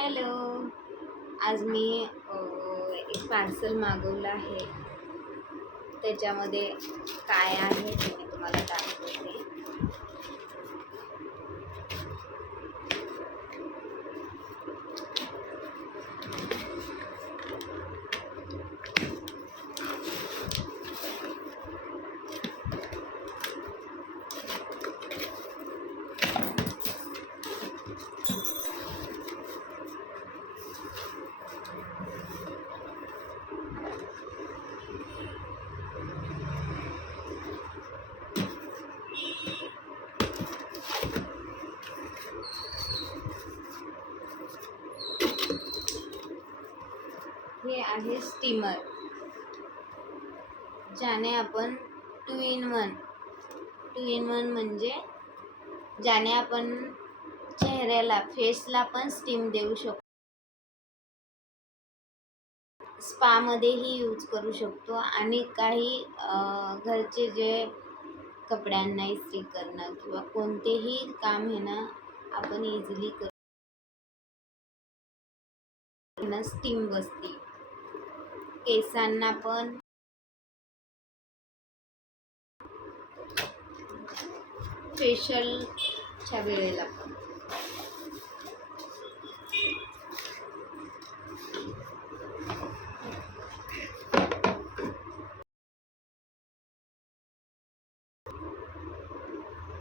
Hello. आज मी एक parcel मागवलं आहे. त्याच्यामध्ये काय आहे ते मी तुम्हाला दाखवते. हे आहे स्टीमर, ज्याने आपण टू इन वन म्हणजे ज्याने आपण चेहऱ्याला फेसला पण स्टीम देऊ शकतो. स्पा मध्येही यूज करू शकतो आणि काही घरचे जे कपड्यांना इस्त्री करणं किंवा कोणतेही काम हे ना आपण इझिली स्टीम बसते. केसांना पण फेशियलच्या वेळेला पण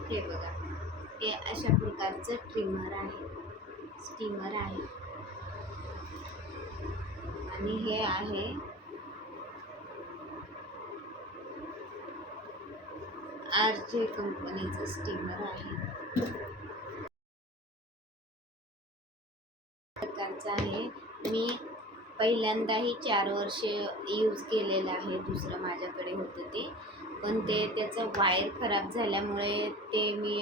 हे बघा, हे अशा प्रकारचं स्टीमर आहे आणि हे आहे RJ कंपनीचं स्टीमर आहे. प्रकारचं आहे. मी पहिल्यांदाही 4 वर्ष यूज केलेलं आहे. दुसरं माझ्याकडे होतं ते, पण त्याचं वायर खराब झाल्यामुळे ते मी